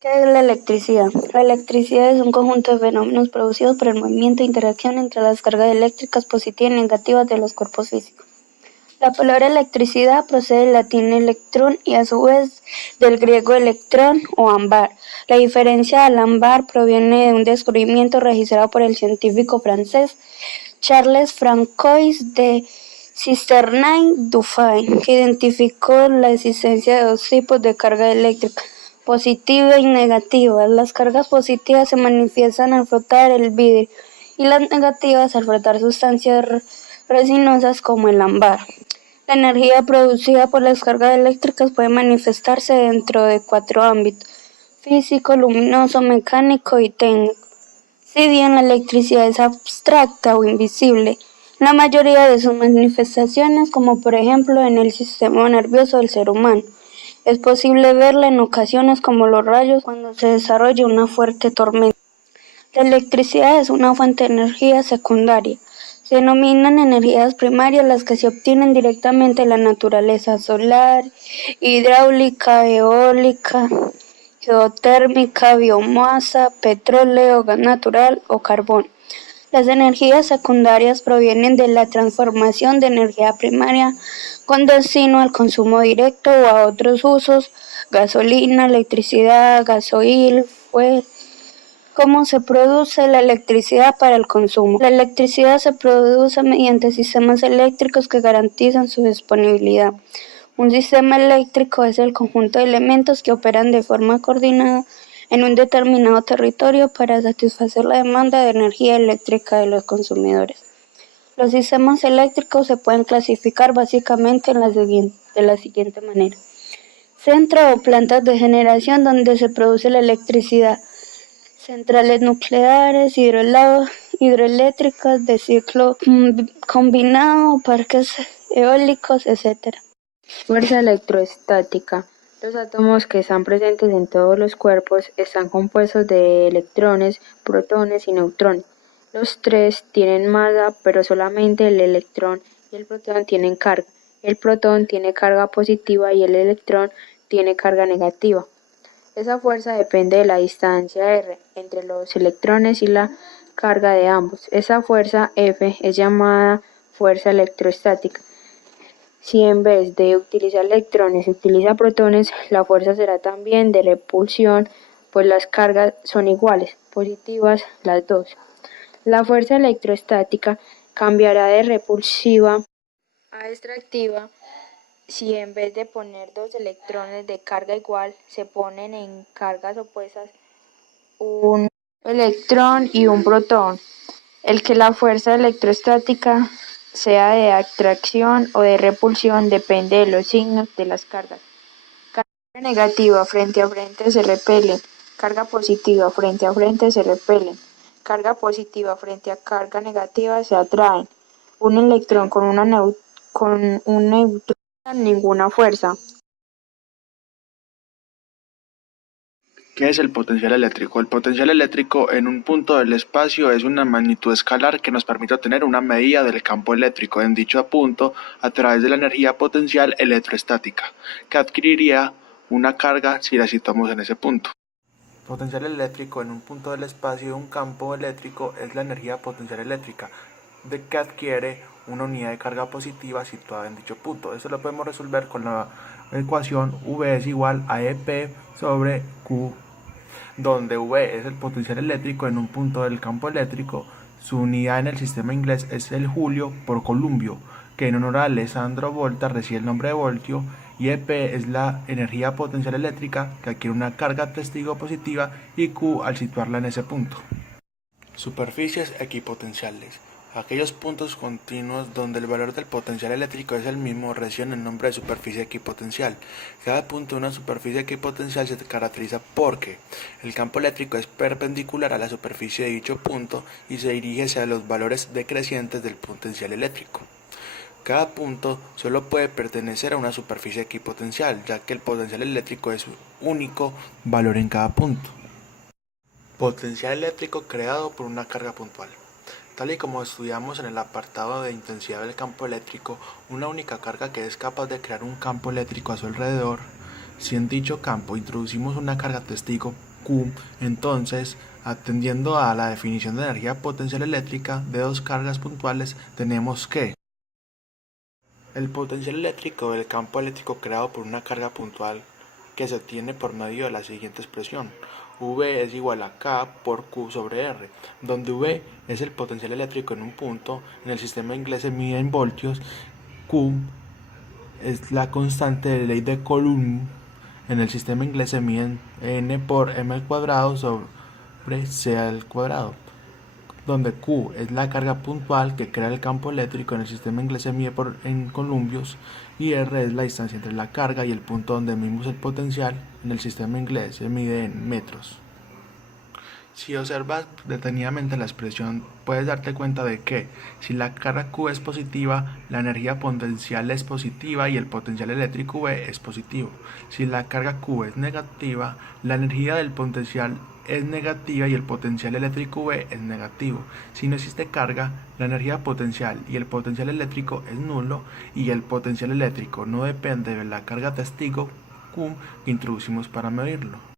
¿Qué es la electricidad? La electricidad es un conjunto de fenómenos producidos por el movimiento e interacción entre las cargas eléctricas positivas y negativas de los cuerpos físicos. La palabra electricidad procede del latín electrón y a su vez del griego electrón o ámbar. La diferencia al ámbar proviene de un descubrimiento registrado por el científico francés Charles François de Cisternay-Dufay, que identificó la existencia de dos tipos de carga eléctrica, positiva y negativa. Las cargas positivas se manifiestan al frotar el vidrio y las negativas al frotar sustancias resinosas como el ámbar. La energía producida por las cargas eléctricas puede manifestarse dentro de 4 ámbitos: físico, luminoso, mecánico y técnico. Si bien la electricidad es abstracta o invisible, la mayoría de sus manifestaciones, como por ejemplo en el sistema nervioso del ser humano, es posible verla en ocasiones como los rayos cuando se desarrolla una fuerte tormenta. La electricidad es una fuente de energía secundaria. Se denominan energías primarias las que se obtienen directamente de la naturaleza: solar, hidráulica, eólica, geotérmica, biomasa, petróleo, gas natural o carbón. Las energías secundarias provienen de la transformación de energía primaria con destino al consumo directo o a otros usos: gasolina, electricidad, gasoil, fuel. ¿Cómo se produce la electricidad para el consumo? La electricidad se produce mediante sistemas eléctricos que garantizan su disponibilidad. Un sistema eléctrico es el conjunto de elementos que operan de forma coordinada en un determinado territorio para satisfacer la demanda de energía eléctrica de los consumidores. Los sistemas eléctricos se pueden clasificar básicamente de la siguiente manera: centro o plantas de generación donde se produce la electricidad, centrales nucleares, hidroeléctricas de ciclo combinado, parques eólicos, etc. Fuerza electrostática. Los átomos que están presentes en todos los cuerpos están compuestos de electrones, protones y neutrones. Los tres tienen masa, pero solamente el electrón y el protón tienen carga. El protón tiene carga positiva y el electrón tiene carga negativa. Esa fuerza depende de la distancia r entre los electrones y la carga de ambos. Esa fuerza F es llamada fuerza electrostática. Si en vez de utilizar electrones se utiliza protones, la fuerza será también de repulsión, pues las cargas son iguales, positivas las dos. La fuerza electrostática cambiará de repulsiva a extractiva si en vez de poner dos electrones de carga igual se ponen en cargas opuestas un electrón y un protón. El que la fuerza electrostática sea de atracción o de repulsión depende de los signos de las cargas. Carga negativa frente a frente se repelen, carga positiva frente a frente se repelen, carga positiva frente a carga negativa se atraen. Un electrón con un neutrón ninguna fuerza. ¿Qué es el potencial eléctrico? El potencial eléctrico en un punto del espacio es una magnitud escalar que nos permite obtener una medida del campo eléctrico en dicho punto a través de la energía potencial electrostática, que adquiriría una carga si la situamos en ese punto. Potencial eléctrico en un punto del espacio de un campo eléctrico es la energía potencial eléctrica de que adquiere una unidad de carga positiva situada en dicho punto. Eso lo podemos resolver con la ecuación V es igual a EP sobre Q, donde V es el potencial eléctrico en un punto del campo eléctrico. Su unidad en el sistema inglés es el julio por columbio, que en honor a Alessandro Volta recibe el nombre de voltio, y EP es la energía potencial eléctrica que adquiere una carga testigo positiva, y Q al situarla en ese punto. Superficies equipotenciales. Aquellos puntos continuos donde el valor del potencial eléctrico es el mismo reciben el nombre de superficie equipotencial. Cada punto de una superficie equipotencial se caracteriza porque el campo eléctrico es perpendicular a la superficie de dicho punto y se dirige hacia los valores decrecientes del potencial eléctrico. Cada punto solo puede pertenecer a una superficie equipotencial, ya que el potencial eléctrico es un único valor en cada punto. Potencial eléctrico creado por una carga puntual. Tal y como estudiamos en el apartado de intensidad del campo eléctrico, una única carga que es capaz de crear un campo eléctrico a su alrededor Si en dicho campo introducimos una carga testigo Q, entonces, atendiendo a la definición de energía potencial eléctrica de dos cargas puntuales, tenemos que el potencial eléctrico del campo eléctrico creado por una carga puntual que se obtiene por medio de la siguiente expresión: V es igual a K por Q sobre R, donde V es el potencial eléctrico en un punto, en el sistema inglés se mide en voltios, Q es la constante de ley de Coulomb, en el sistema inglés se mide en N por M al cuadrado sobre C al cuadrado, donde Q es la carga puntual que crea el campo eléctrico, en el sistema inglés se mide en columbios, y R es la distancia entre la carga y el punto donde medimos el potencial, en el sistema inglés se mide en metros. Si observas detenidamente la expresión, puedes darte cuenta de que si la carga Q es positiva, la energía potencial es positiva y el potencial eléctrico V es positivo. Si la carga Q es negativa, la energía del potencial es negativa y el potencial eléctrico V es negativo. Si no existe carga, la energía potencial y el potencial eléctrico es nulo y el potencial eléctrico no depende de la carga testigo Q que introducimos para medirlo.